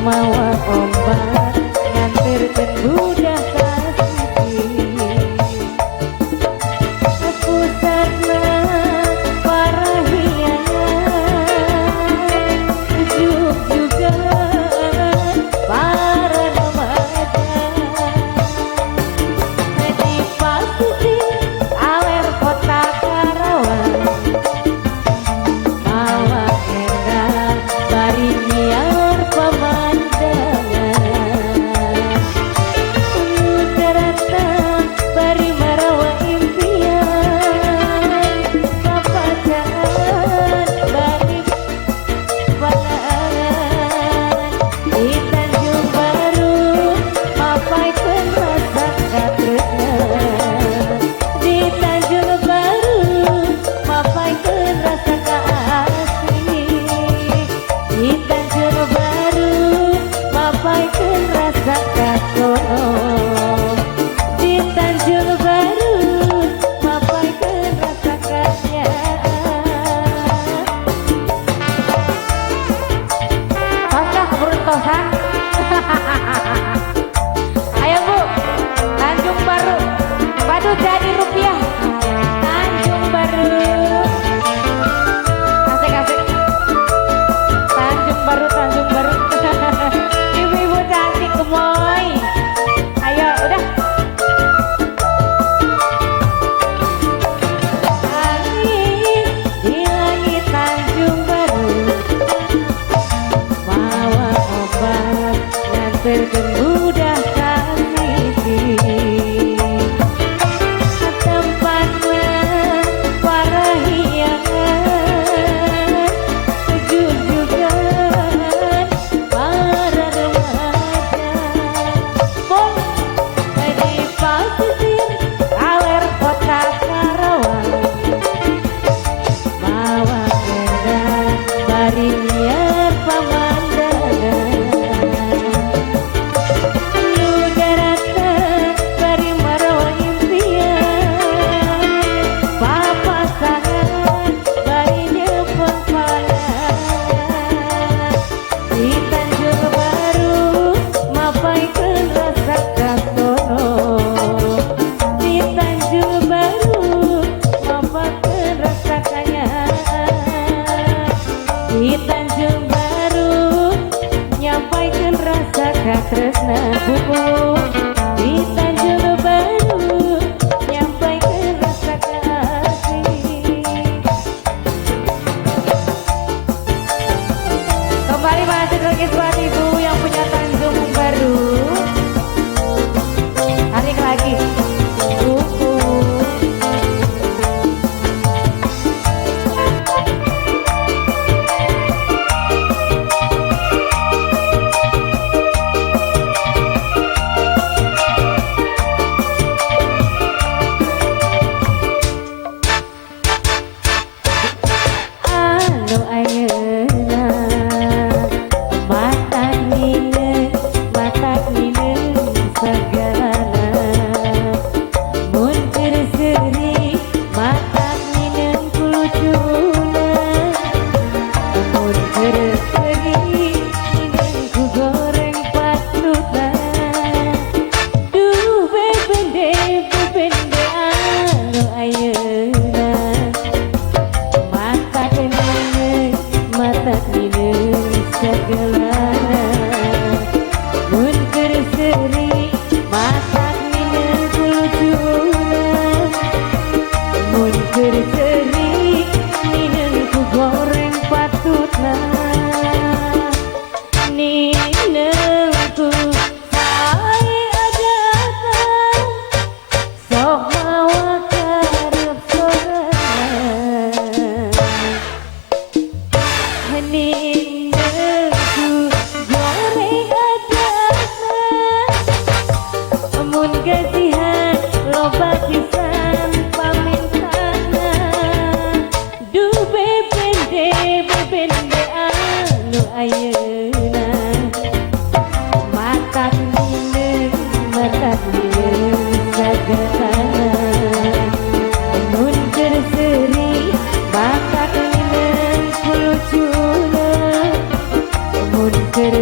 mawa ombak ngantirkeun budak kasih pusatna parahiangan ujug juga para remaja di pasisir aler kota Karawang mawa endah bari nyiar pemandangan udarata bari marawa impian kapacaan bari panangan di Tanjung Baru mapaikan rasa katresna di Tanjung Baru mapaikan rasa kasih di Tanjung Baru mapaikan rasa kasono di Tanjung Baru mapaikan rasa kasyaan Pasrah beruntosan ayo Bu Tanjung Baru padu jadi rupiah Tanjung Baru asik-asik Tanjung Baru ibu-ibu cantik gemoy ayo udah langit di langit Tanjung Baru mawa obat nganterkeun budak kasih tempatna parahiangan jujugan para remaja pon di pasisir aler kota Karawang mawa endah bari nyiar pemandangan udarata bari marawa impian papasangan bari nyepeng panangan di Tanjung Baru mapaikan rasa kasono di Tanjung Baru mapaikan rasa kanyaan di Tanjung Baru nyampaikan rasa katresna bubu di Tanjung Baru nyampaikan rasa kasih kembali masuk lagi buat ibu yang punya Tanjung Baru tarik lagi anu ayeuna matak ninen segalana mun keur seuri matak ninen kulucuna mun keur seuri ninen ku goreng patutna duh bebende anu ayeuna matak ninen segalana mun keur seuri matak ninen kulucuna mun keur seuri ninen ku goreng patutna ninen ku sae adatna sok mawa karep sorangan ninenku goreng adatna mun gajihan loba pisan pamintana duh bebende anu ayeuna matak ninen sagalana mun keur seuri matak ninen kulucuna mun keur